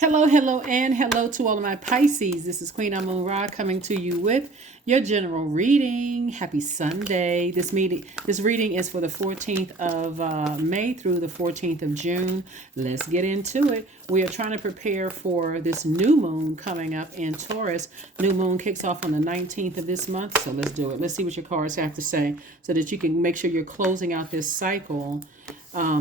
Hello, hello, and hello to all of my Pisces. This is Queen Amun Ra coming to you with your general reading. Happy Sunday. This reading is for the 14th of May through the 14th of June. Let's get into it. We are trying to prepare for this new moon coming up in Taurus. New moon kicks off on the 19th of this month, so let's do it. Let's see what your cards have to say so that you can make sure you're closing out this cycle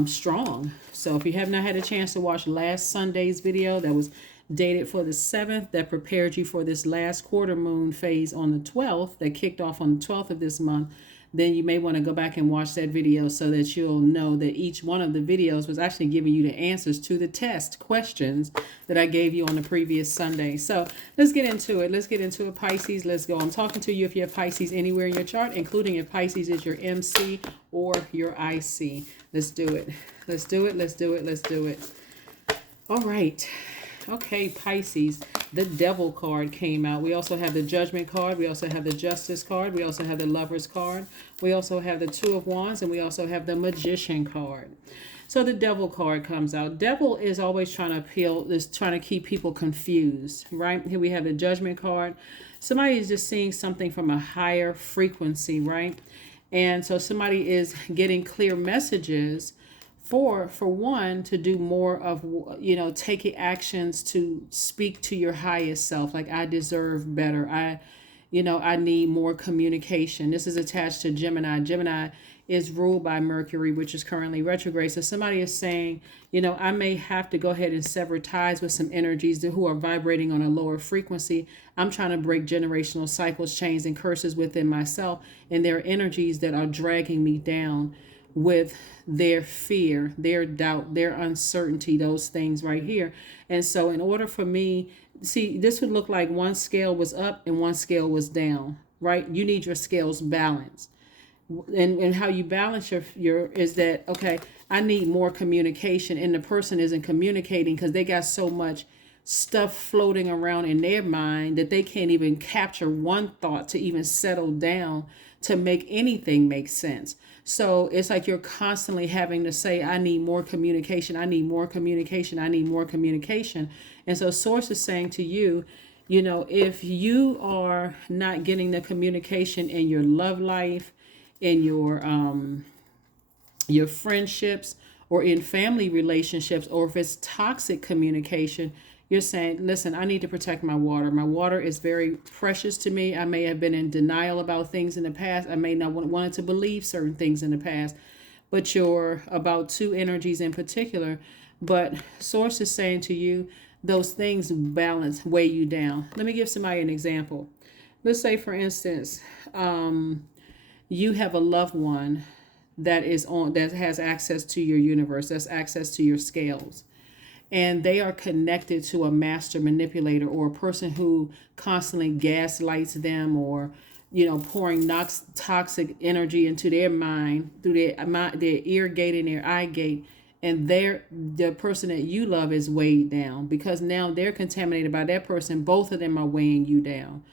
strong. So if you have not had a chance to watch last Sunday's video that was dated for the 7th, that prepared you for this last quarter moon phase on the 12th, that kicked off on the 12th of this month, then you may want to go back and watch that video so that you'll know that each one of the videos was actually giving you the answers to the test questions that I gave you on the previous Sunday. So let's get into it. Let's get into it, Pisces. Let's go. I'm talking to you if you have Pisces anywhere in your chart, including if Pisces is your MC or your IC. Let's do it. Let's do it. Let's do it. Let's do it. All right. Okay, Pisces, the Devil card came out. We also have the Judgment card. We also have the Justice card. We also have the Lovers card. We also have the Two of Wands, and we also have the Magician card. So the Devil card comes out. Devil is always trying to keep people confused, right? Here we have the Judgment card. Somebody is just seeing something from a higher frequency, right? And so somebody is getting clear messages for one, to do more of, taking actions to speak to your highest self. Like, I deserve better. I need more communication. This is attached to Gemini. Gemini is ruled by Mercury, which is currently retrograde. So somebody is saying, I may have to go ahead and sever ties with some energies who are vibrating on a lower frequency. I'm trying to break generational cycles, chains, and curses within myself. And there are energies that are dragging me down with their fear, their doubt, their uncertainty, those things right here. And so in order for me, see, this would look like one scale was up and one scale was down, right? You need your scales balanced. And how you balance your is that, okay, I need more communication, and the person isn't communicating because they got so much stuff floating around in their mind that they can't even capture one thought to even settle down to make anything make sense. So it's like you're constantly having to say, I need more communication. I need more communication. I need more communication. And so Source is saying to you, if you are not getting the communication in your love life, in your friendships, or in family relationships, or if it's toxic communication, you're saying, listen, I need to protect my water. My water is very precious to me. I may have been in denial about things in the past. I may not wanted to believe certain things in the past, but you're about two energies in particular. But Source is saying to you, those things balance, weigh you down. Let me give somebody an example. Let's say, for instance, you have a loved one that has access to your universe, that's access to your scales. And they are connected to a master manipulator, or a person who constantly gaslights them, or pouring toxic energy into their mind through their ear gate and their eye gate. And the person that you love is weighed down because now they're contaminated by that person. Both of them are weighing you down,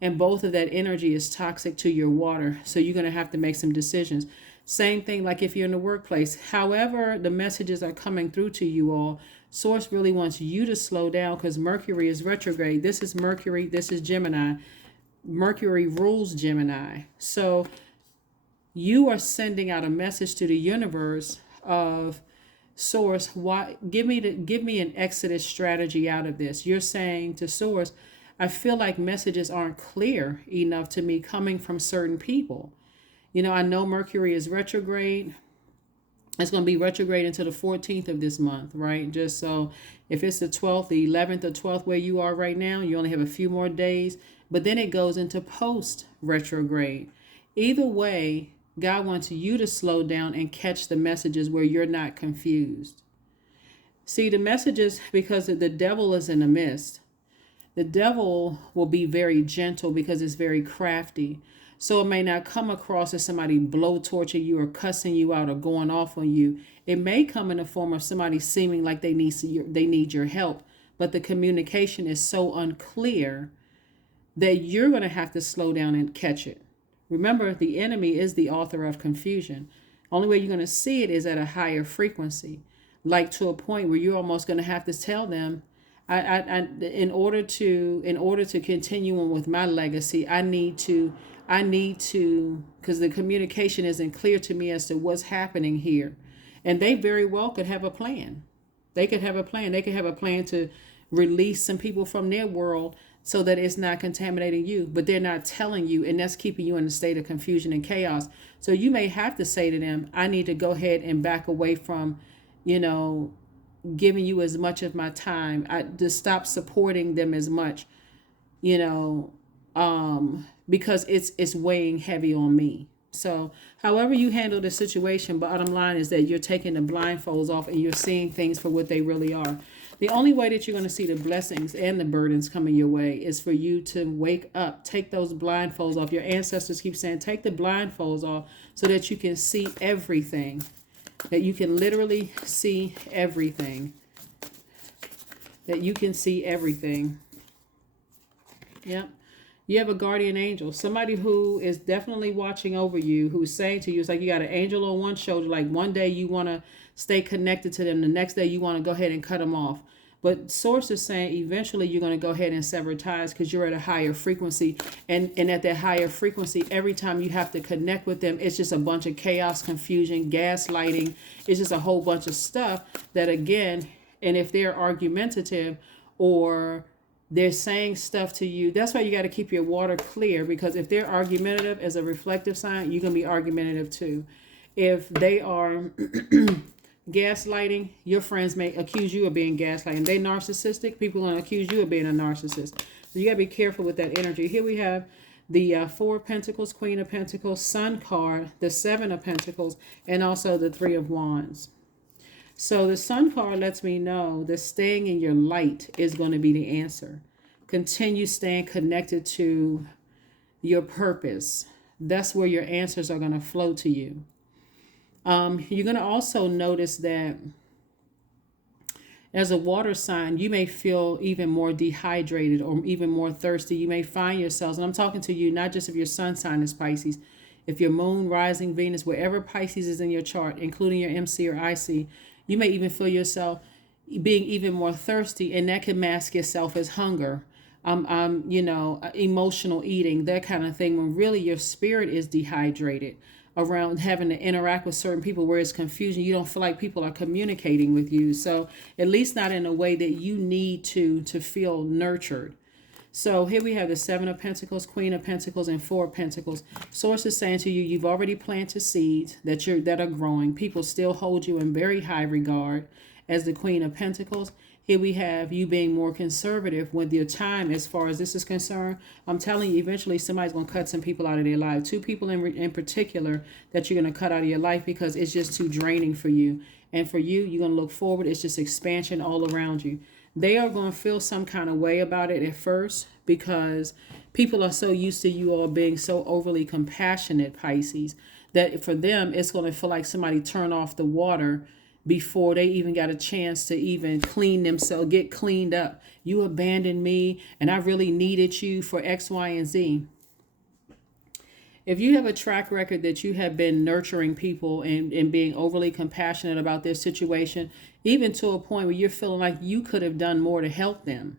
and both of that energy is toxic to your water. So you're going to have to make some decisions. Same thing like if you're in the workplace. However the messages are coming through to you all, Source really wants you to slow down because Mercury is retrograde. This is Mercury. This is Gemini. Mercury rules Gemini. So you are sending out a message to the universe of, Source, why give me an exodus strategy out of this. You're saying to Source, I feel like messages aren't clear enough to me coming from certain people. I know Mercury is retrograde. It's going to be retrograde until the 14th of this month, right? Just so if it's the 12th, the 11th or 12th where you are right now, you only have a few more days, but then it goes into post retrograde. Either way, God wants you to slow down and catch the messages where you're not confused. See, the messages, because the devil is in the midst, the devil will be very gentle because it's very crafty. So it may not come across as somebody blowtorching you or cussing you out or going off on you. It may come in the form of somebody seeming like they need your help, but the communication is so unclear that you're going to have to slow down and catch it. Remember, the enemy is the author of confusion. Only way you're going to see it is at a higher frequency, like to a point where you're almost going to have to tell them, In order to continue on with my legacy, I need to, because the communication isn't clear to me as to what's happening here. And they very well could have a plan. They could have a plan. They could have a plan to release some people from their world so that it's not contaminating you, but they're not telling you, and that's keeping you in a state of confusion and chaos. So you may have to say to them, I need to go ahead and back away from, you know, giving you as much of my time. I just stop supporting them as much, you know, because it's weighing heavy on me. So however you handle the situation, bottom line is that you're taking the blindfolds off and you're seeing things for what they really are. The only way that you're going to see the blessings and the burdens coming your way is for you to wake up, take those blindfolds off. Your ancestors keep saying, take the blindfolds off so that you can see everything, that you can literally see everything, that you can see everything. Yeah. You have a guardian angel, somebody who is definitely watching over you, who's saying to you, it's like you got an angel on one shoulder, like one day you want to stay connected to them, the next day you want to go ahead and cut them off. But Source is saying eventually you're going to go ahead and sever ties because you're at a higher frequency. And at that higher frequency, every time you have to connect with them, it's just a bunch of chaos, confusion, gaslighting. It's just a whole bunch of stuff that, again, and if they're argumentative or they're saying stuff to you, that's why you got to keep your water clear, because if they're argumentative as a reflective sign, you can be argumentative too. If they are gaslighting, your friends may accuse you of being gaslighting. They narcissistic, people are going to accuse you of being a narcissist. So you got to be careful with that energy. Here we have the Four of Pentacles, Queen of Pentacles, Sun card, the Seven of Pentacles, and also the Three of Wands. So the Sun card lets me know that staying in your light is going to be the answer. Continue staying connected to your purpose. That's where your answers are going to flow to you. You're going to also notice that as a water sign, you may feel even more dehydrated or even more thirsty. You may find yourselves, and I'm talking to you, not just if your sun sign is Pisces, if your moon, rising, Venus, wherever Pisces is in your chart, including your MC or IC, you may even feel yourself being even more thirsty, and that can mask itself as hunger, emotional eating, that kind of thing, when really your spirit is dehydrated around having to interact with certain people where it's confusion. You don't feel like people are communicating with you. So at least not in a way that you need to feel nurtured. So here we have the Seven of Pentacles, Queen of Pentacles, and Four of Pentacles. Source is saying to you, you've already planted seeds that are growing. People still hold you in very high regard as the Queen of Pentacles. Here we have you being more conservative with your time as far as this is concerned. I'm telling you, eventually somebody's going to cut some people out of their life. Two people in particular that you're going to cut out of your life because it's just too draining for you. And for you, you're going to look forward. It's just expansion all around you. They are going to feel some kind of way about it at first because people are so used to you all being so overly compassionate, Pisces, that for them, it's going to feel like somebody turned off the water before they even got a chance to even clean themselves, get cleaned up. You abandoned me and I really needed you for X, Y, and Z. If you have a track record that you have been nurturing people and being overly compassionate about their situation, even to a point where you're feeling like you could have done more to help them,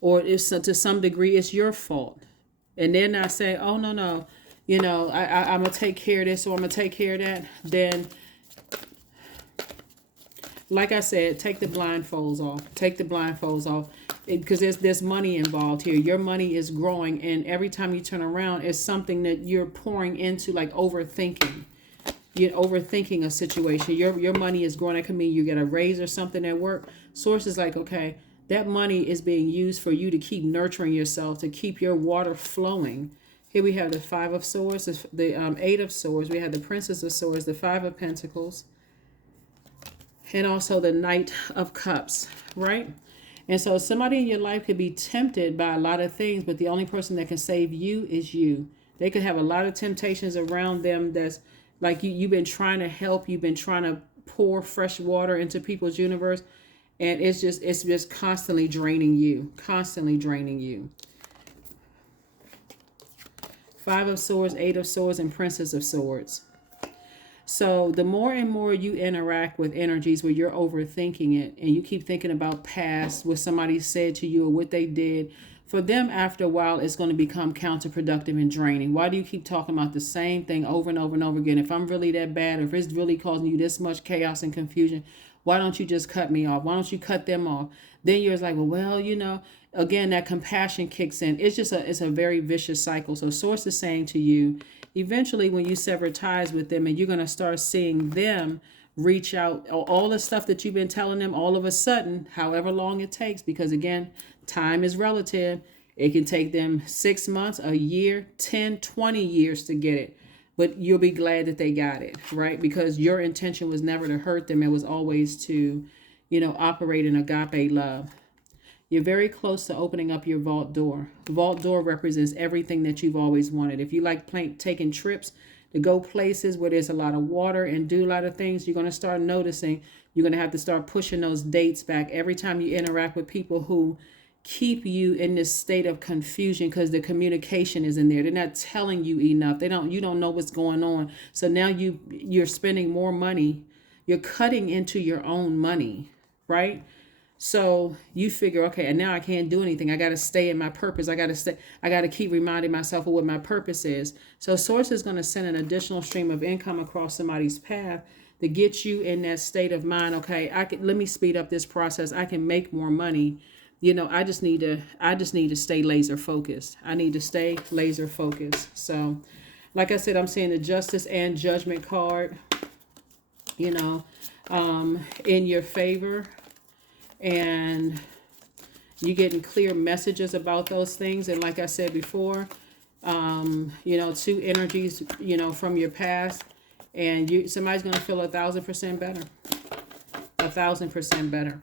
or if to some degree it's your fault, and they're not saying, oh, no, I'm going to take care of this or I'm going to take care of that, then like I said, take the blindfolds off. Take the blindfolds off because there's money involved here. Your money is growing, and every time you turn around, it's something that you're pouring into, like overthinking. You're overthinking a situation. Your money is growing. It could mean you get a raise or something at work. Source is like, okay, that money is being used for you to keep nurturing yourself, to keep your water flowing. Here we have the Five of Swords, the Eight of Swords. We have the Princess of Swords, the Five of Pentacles, and also the Knight of Cups, right? And so somebody in your life could be tempted by a lot of things, but the only person that can save you is you. They could have a lot of temptations around them that's like you've been trying to help, you've been trying to pour fresh water into people's universe, and it's just constantly draining you, constantly draining you. Five of Swords, Eight of Swords, and Princess of Swords. So the more and more you interact with energies where you're overthinking it and you keep thinking about past, what somebody said to you or what they did, for them after a while it's going to become counterproductive and draining. Why do you keep talking about the same thing over and over and over again? If I'm really that bad, or if it's really causing you this much chaos and confusion, why don't you just cut me off? Why don't you cut them off? Then you're like, well, again, that compassion kicks in. It's a very vicious cycle. So source is saying to you, eventually when you sever ties with them and you're going to start seeing them reach out, all the stuff that you've been telling them, all of a sudden, however long it takes, because again, time is relative. It can take them 6 months, a year, 10, 20 years to get it. But you'll be glad that they got it, right? Because your intention was never to hurt them. It was always to, operate in agape love. You're very close to opening up your vault door. The vault door represents everything that you've always wanted. If you like taking trips to go places where there's a lot of water and do a lot of things, you're going to start noticing you're going to have to start pushing those dates back every time you interact with people who keep you in this state of confusion because the communication is in there. They're not telling you enough. You don't know what's going on. So now you're spending more money. You're cutting into your own money, right? So you figure, okay, and now I can't do anything. I got to stay in my purpose. I got to keep reminding myself of what my purpose is. So source is going to send an additional stream of income across somebody's path to get you in that state of mind. Okay, let me speed up this process. I can make more money. I just need to stay laser focused. I need to stay laser focused. So like I said, I'm seeing the justice and judgment card, in your favor. And you're getting clear messages about those things. And like I said before, two energies, from your past, and somebody's going to feel 1,000% better, 1,000% better.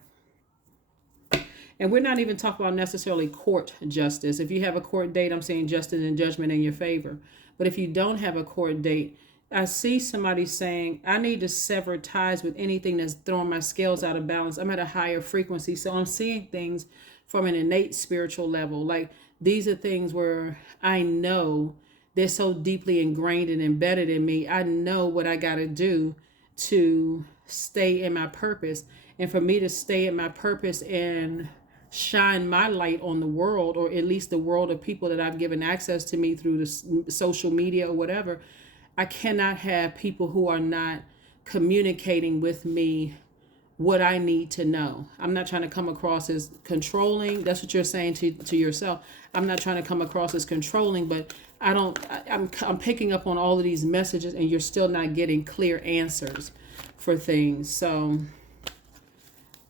And we're not even talking about necessarily court justice. If you have a court date, I'm saying justice and judgment in your favor. But if you don't have a court date, I see somebody saying, I need to sever ties with anything that's throwing my scales out of balance. I'm at a higher frequency. So I'm seeing things from an innate spiritual level. Like these are things where I know they're so deeply ingrained and embedded in me. I know what I got to do to stay in my purpose. And for me to stay in my purpose and shine my light on the world, or at least the world of people that I've given access to me through the social media or whatever, I cannot have people who are not communicating with me what I need to know. I'm not trying to come across as controlling. That's what you're saying to yourself. I'm not trying to come across as controlling, but I'm picking up on all of these messages and you're still not getting clear answers for things. So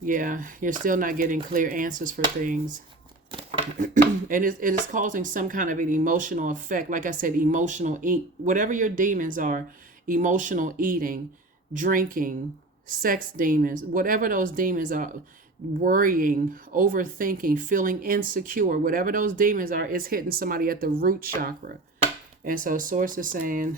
yeah, you're still not getting clear answers for things. And it is causing some kind of an emotional effect. Like I said, whatever your demons are, emotional eating, drinking, sex demons, whatever those demons are, worrying, overthinking, feeling insecure, whatever those demons are, it's hitting somebody at the root chakra. And so source is saying,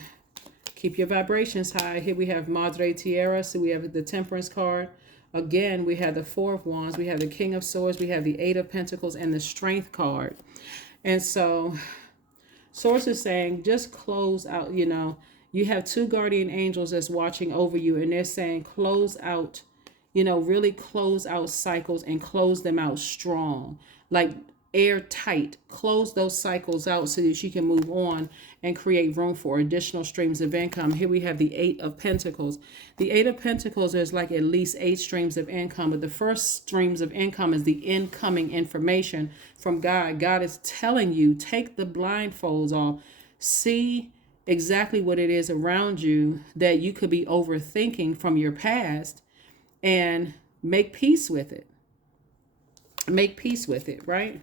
keep your vibrations high. Here we have Madre Tierra. So we have the Temperance card. Again, we have the Four of Wands, we have the King of Swords, we have the Eight of Pentacles, and the Strength card. And so, Source is saying, just close out, you have two guardian angels that's watching over you, and they're saying, close out, really close out cycles and close them out strong. Like airtight. Close those cycles out so that you can move on and create room for additional streams of income. Here we have the Eight of Pentacles. The Eight of Pentacles, there's like at least 8 streams of income, but the first streams of income is the incoming information from God. God is telling you, take the blindfolds off, see exactly what it is around you that you could be overthinking from your past, and make peace with it. Make peace with it, right?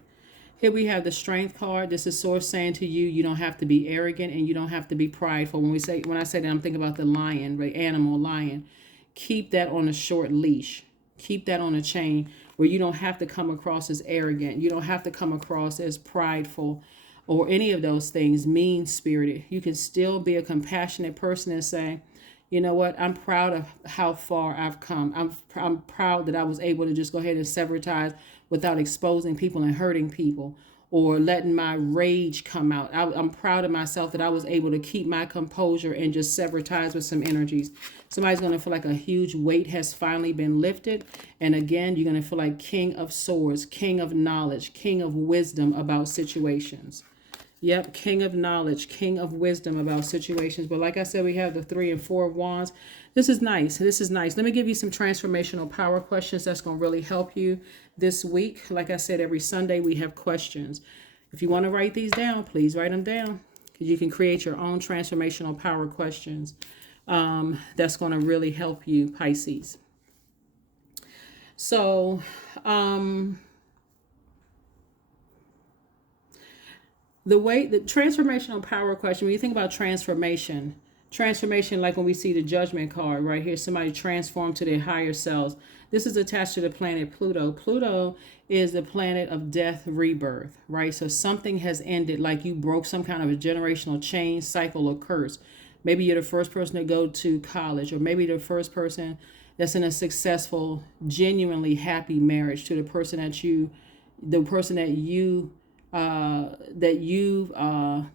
Here we have the Strength card. This is Source saying to you, you don't have to be arrogant and you don't have to be prideful. When I say that, I'm thinking about the lion, the animal lion. Keep that on a short leash. Keep that on a chain where you don't have to come across as arrogant. You don't have to come across as prideful or any of those things, mean-spirited. You can still be a compassionate person and say, you know what, I'm proud of how far I've come. I'm proud that I was able to just go ahead and sever ties without exposing people and hurting people. or letting my rage come out. I'm proud of myself that I was able to keep my composure and just sever ties with some energies. Somebody's going to feel like a huge weight has finally been lifted. And again, you're going to feel like King of Swords, King of Knowledge, King of Wisdom about situations. Yep, King of Knowledge, King of Wisdom about situations. But like I said, we have the 3 and 4 of Wands. This is nice. This is nice. Let me give you some transformational power questions that's going to really help you this week. Like I said, every Sunday we have questions. If you want to write these down, please write them down, because you can create your own transformational power questions. That's going to really help you, Pisces. So, the transformational power question, when you think about transformation, like when we see the Judgment card right here, somebody transformed to their higher selves. This is attached to the planet Pluto. Pluto is the planet of death, rebirth, right? So something has ended, like you broke some kind of a generational chain, cycle, or curse. Maybe you're the first person to go to college, or maybe the first person that's in a successful, genuinely happy marriage to the person that you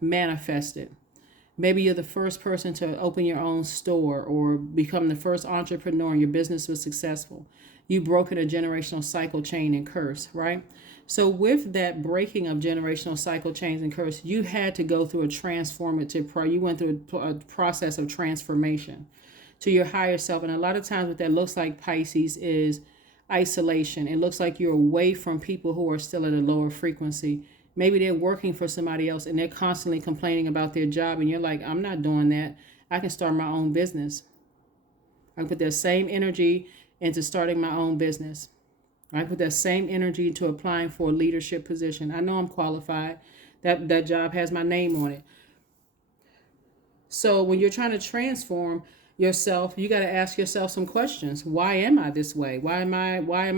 manifested. Maybe you're the first person to open your own store or become the first entrepreneur and your business was successful. You broken a generational cycle, chain, and curse, right? So with that breaking of generational cycle, chains, and curse, you had to go through a transformative you went through a process of transformation to your higher self. And a lot of times what that looks like, Pisces, is isolation. It looks like you're away from people who are still at a lower frequency. Maybe they're working for somebody else and they're constantly complaining about their job. And you're like, I'm not doing that. I can start my own business. I can put that same energy into starting my own business. I put that same energy into applying for a leadership position. I know I'm qualified. That job has my name on it. So when you're trying to transform yourself, you got to ask yourself some questions. Why am I this way? Why am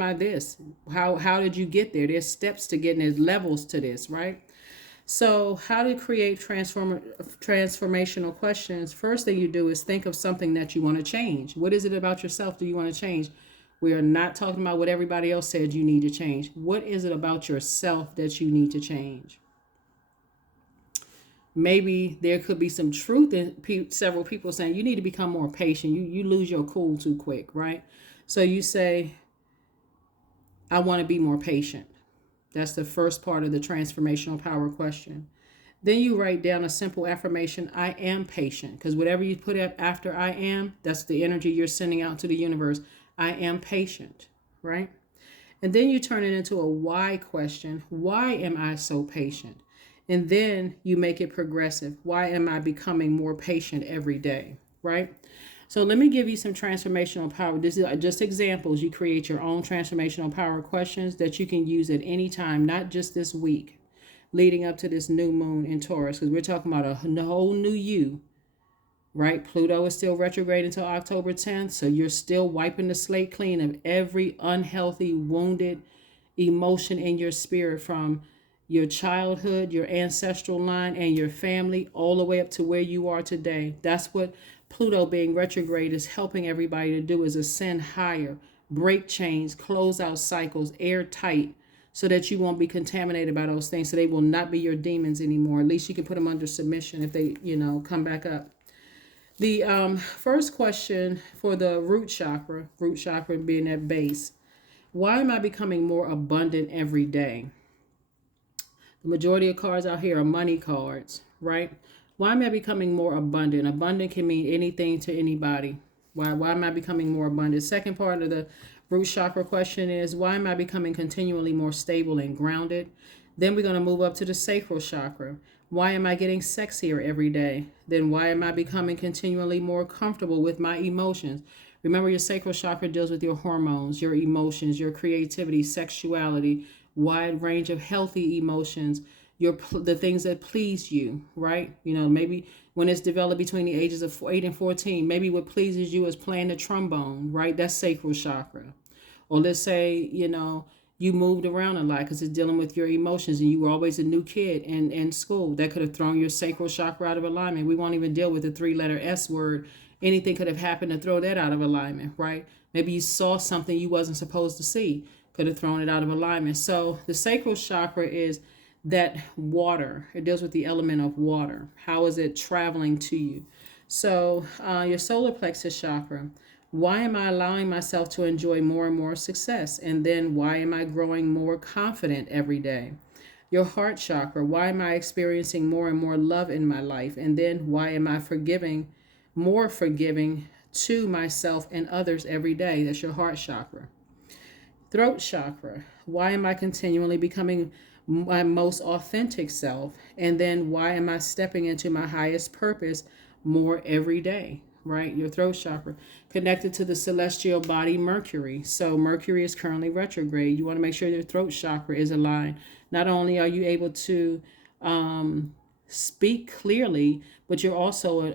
I this? How did you get there? There's steps to getting, there's levels to this, right? So how to create transformational questions? First thing you do is think of something that you want to change. What is it about yourself do you want to change? We are not talking about what everybody else said you need to change. What is it about yourself that you need to change? Maybe there could be some truth in several people saying you need to become more patient. You lose your cool too quick, right? So you say, I want to be more patient. That's the first part of the transformational power question. Then you write down a simple affirmation, I am patient. Because whatever you put up after I am, that's the energy you're sending out to the universe. I am patient, right? And then you turn it into a why question. Why am I so patient? And then you make it progressive. Why am I becoming more patient every day, right? So let me give you some transformational power. This is just examples. You create your own transformational power questions that you can use at any time, not just this week, leading up to this new moon in Taurus, because we're talking about a whole new you, right? Pluto is still retrograde until October 10th, so you're still wiping the slate clean of every unhealthy, wounded emotion in your spirit from your childhood, your ancestral line, and your family, all the way up to where you are today. That's what Pluto being retrograde is helping everybody to do, is ascend higher, break chains, close out cycles, airtight, so that you won't be contaminated by those things, so they will not be your demons anymore. At least you can put them under submission if they, come back up. The first question for the root chakra being at base, why am I becoming more abundant every day? The majority of cards out here are money cards, right? Why am I becoming more abundant? Abundant can mean anything to anybody. Why am I becoming more abundant? Second part of the root chakra question is, why am I becoming continually more stable and grounded? Then we're going to move up to the sacral chakra. Why am I getting sexier every day? Then why am I becoming continually more comfortable with my emotions? Remember, your sacral chakra deals with your hormones, your emotions, your creativity, sexuality, wide range of healthy emotions, the things that please you, right? Maybe when it's developed between the ages of 8 and 14, maybe what pleases you is playing the trombone, right? That's sacral chakra. Or let's say, you moved around a lot because it's dealing with your emotions and you were always a new kid in school. That could have thrown your sacral chakra out of alignment. We won't even deal with the 3-letter S word. Anything could have happened to throw that out of alignment, right? Maybe you saw something you wasn't supposed to see. Could have thrown it out of alignment. So the sacral chakra is that water. It deals with the element of water. How is it traveling to you? So your solar plexus chakra. Why am I allowing myself to enjoy more and more success? And then why am I growing more confident every day? Your heart chakra. Why am I experiencing more and more love in my life? And then why am I more forgiving to myself and others every day? That's your heart chakra. Throat chakra. Why am I continually becoming my most authentic self? And then why am I stepping into my highest purpose more every day? Right? Your throat chakra connected to the celestial body Mercury. So Mercury is currently retrograde. You want to make sure your throat chakra is aligned. Not only are you able to speak clearly, but you're also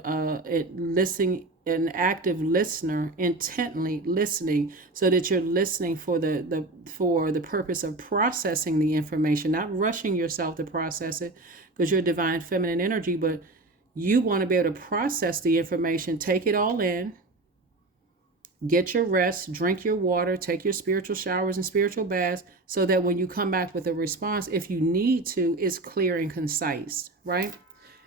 an active listener, intently listening, so that you're listening for the purpose of processing the information, not rushing yourself to process it, because you're divine feminine energy, but you want to be able to process the information, take it all in, get your rest, drink your water, take your spiritual showers and spiritual baths, so that when you come back with a response, if you need to, it's clear and concise, right?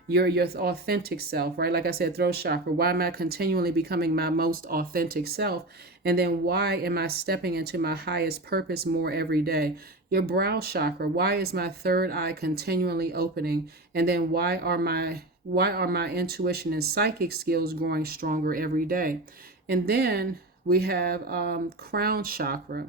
Your authentic self, right? Like I said, throat chakra. Why am I continually becoming my most authentic self? And then why am I stepping into my highest purpose more every day? Your brow chakra. Why is my third eye continually opening? And then why are my intuition and psychic skills growing stronger every day? And then we have crown chakra.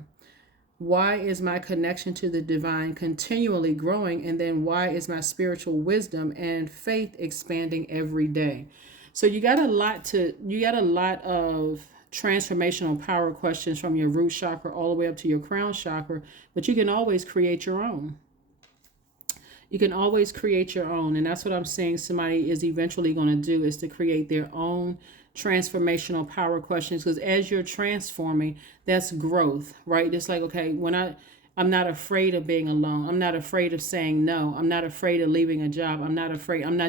Why is my connection to the divine continually growing? And then why is my spiritual wisdom and faith expanding every day? So you got a lot of transformational power questions from your root chakra all the way up to your crown chakra, but you can always create your own. You can always create your own. And that's what I'm saying somebody is eventually going to do, is to create their own transformational power questions. Because as you're transforming, that's growth, right? It's like, okay, I'm not afraid of being alone. I'm not afraid of saying no. I'm not afraid of leaving a job. I'm not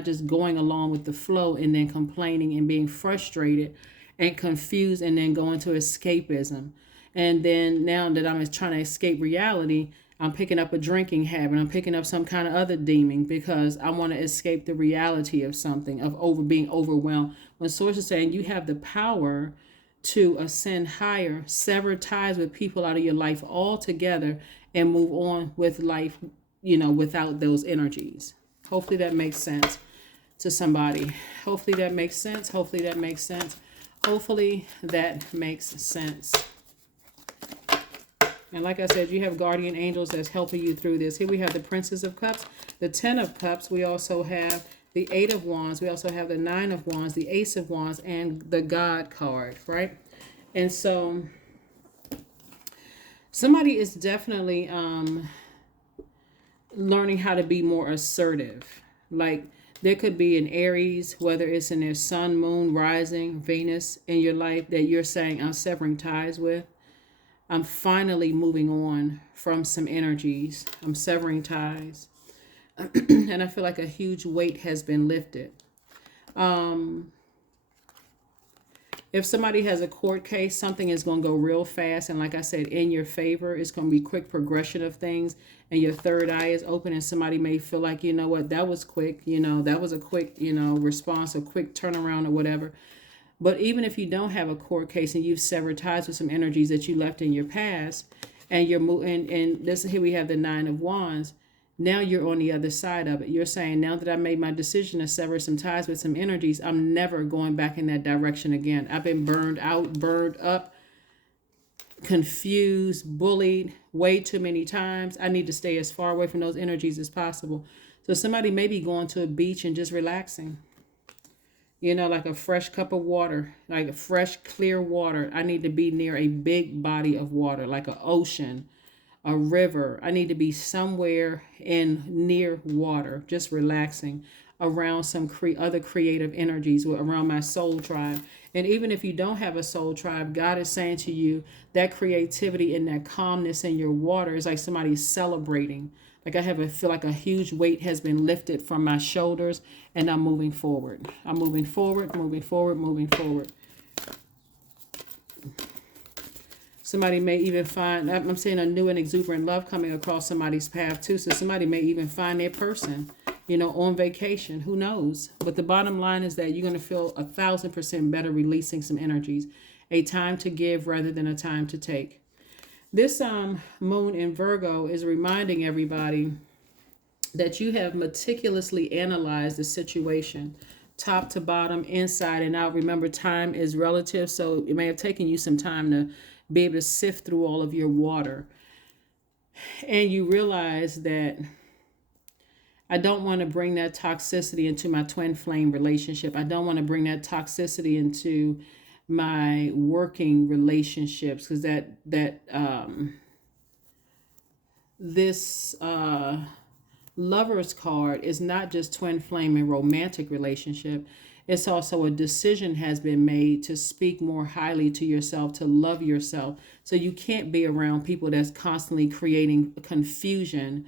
just going along with the flow and then complaining and being frustrated and confused and then going to escapism. And then now that I'm trying to escape reality, I'm picking up a drinking habit. I'm picking up some kind of other demon because I want to escape the reality of something, of being overwhelmed. When Source is saying you have the power to ascend higher, sever ties with people out of your life altogether, and move on with life, without those energies. Hopefully that makes sense to somebody. Hopefully that makes sense. Hopefully that makes sense. Hopefully that makes sense. And like I said, you have guardian angels that's helping you through this. Here we have the Princess of Cups, the 10 of Cups. We also have the 8 of Wands. We also have the 9 of Wands, the Ace of Wands, and the God card, right? And so somebody is definitely learning how to be more assertive. Like there could be an Aries, whether it's in their sun, moon, rising, Venus in your life, that you're saying, I'm severing ties with. I'm finally moving on from some energies. I'm severing ties. And I feel like a huge weight has been lifted. If somebody has a court case, something is going to go real fast. And like I said, in your favor, it's going to be quick progression of things. And your third eye is open, and somebody may feel like, you know what, that was quick. That was a quick, response, a quick turnaround or whatever. But even if you don't have a court case and you've severed ties with some energies that you left in your past, and you're moving, and this here we have the 9 of Wands. Now you're on the other side of it. You're saying, now that I made my decision to sever some ties with some energies, I'm never going back in that direction again. I've been burned out, burned up, confused, bullied way too many times. I need to stay as far away from those energies as possible. So somebody may be going to a beach and just relaxing. Like a fresh cup of water, like a fresh, clear water. I need to be near a big body of water, like an ocean, a river. I need to be somewhere near water, just relaxing around some other creative energies, around my soul tribe. And even if you don't have a soul tribe, God is saying to you that creativity and that calmness in your water is like somebody celebrating. Like I feel like a huge weight has been lifted from my shoulders, and I'm moving forward. I'm moving forward, moving forward, moving forward. Somebody may even find, I'm saying, a new and exuberant love coming across somebody's path too. So somebody may even find their person, on vacation. Who knows? But the bottom line is that you're going to feel 1,000% better releasing some energies. A time to give rather than a time to take. This moon in Virgo is reminding everybody that you have meticulously analyzed the situation, top to bottom, inside and out. Remember, time is relative, so it may have taken you some time to be able to sift through all of your water. And you realize that I don't want to bring that toxicity into my twin flame relationship. I don't want to bring that toxicity into my working relationships, because this Lover's card is not just twin flame and romantic relationship. It's also a decision has been made to speak more highly to yourself, to love yourself. So you can't be around people that's constantly creating confusion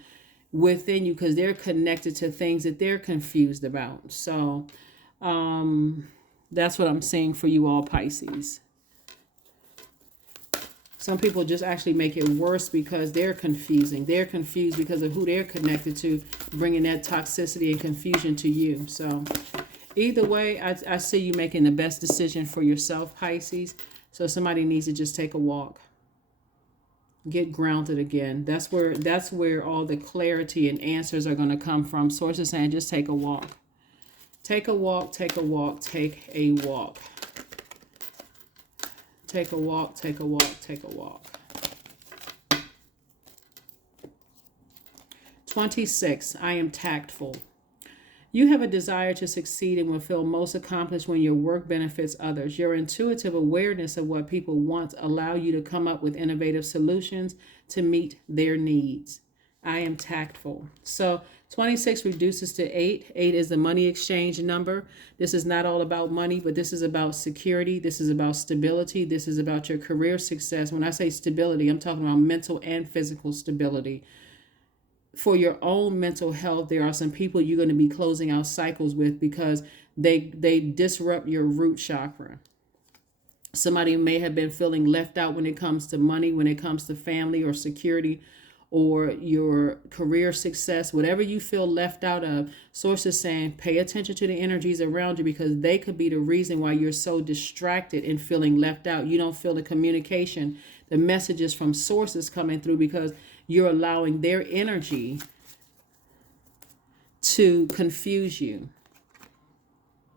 within you, because they're connected to things that they're confused about. So that's what I'm saying for you all, Pisces. Some people just actually make it worse because they're confusing. They're confused because of who they're connected to, bringing that toxicity and confusion to you. So either way, I see you making the best decision for yourself, Pisces. So somebody needs to just take a walk. Get grounded again. That's where all the clarity and answers are going to come from. Source is saying just take a walk. Take a walk, take a walk, take a walk. Take a walk, take a walk, take a walk. 26, I am tactful. You have a desire to succeed and will feel most accomplished when your work benefits others. Your intuitive awareness of what people want allow you to come up with innovative solutions to meet their needs. I am tactful. So 26 reduces to 8. 8 is the money exchange number. This is not all about money, but this is about security. This is about stability. This is about your career success. When I say stability, I'm talking about mental and physical stability. For your own mental health, there are some people you're going to be closing out cycles with because they disrupt your root chakra. Somebody may have been feeling left out when it comes to money, when it comes to family or security, or your career success. Whatever you feel left out of, Source is saying pay attention to the energies around you, because they could be the reason why you're so distracted and feeling left out. You don't feel the communication, the messages from sources coming through, because you're allowing their energy to confuse you,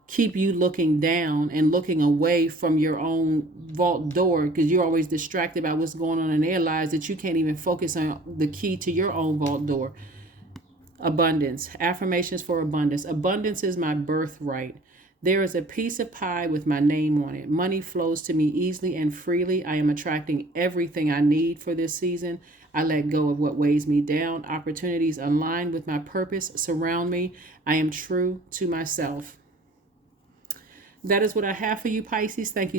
keep you looking down and looking away from your own vault door, because you're always distracted by what's going on in their lives that you can't even focus on the key to your own vault door. Abundance. Affirmations for abundance. Abundance is my birthright. There is a piece of pie with my name on it. Money flows to me easily and freely. I am attracting everything I need for this season. I let go of what weighs me down. Opportunities align with my purpose surround me. I am true to myself. That is what I have for you, Pisces. Thank you